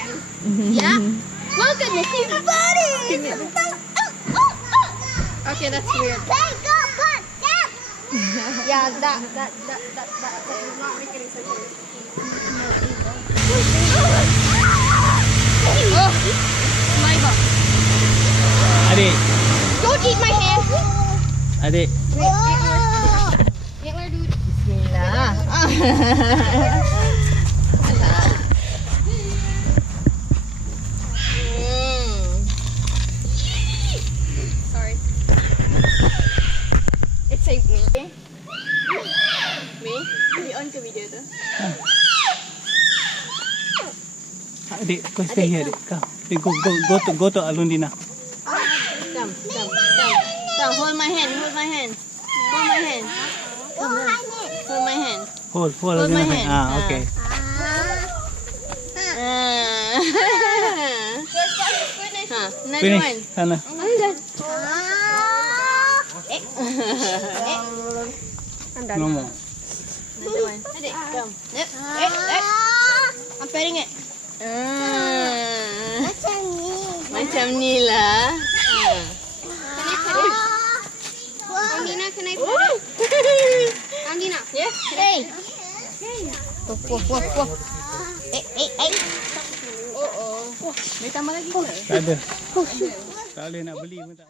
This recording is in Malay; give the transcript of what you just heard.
lagi. Ya. Welcome everybody. Okay, that's weird. Yeah, that does not make any sense. Oh, my God. Adik. Don't eat my hand. Adik. Hitler, dude. Bismillah. Sorry. It saved me. Me? We on ke video tu? Adik, kau stay here, adik. Go to Alundina. Come. Hold my hand. Hold my hand. Hold my hand. Hold my Alundina. hand. Okay. Another Finish. one. Sana. No more. Another one. Adik, come. Yep. I'm petting it. Macam ni lah. Andina, can I pet it? Andina. Yeah. Hey. Wah. Oh. Boleh tambah lagi ke? Tak ada. Tak boleh nak beli pun tak.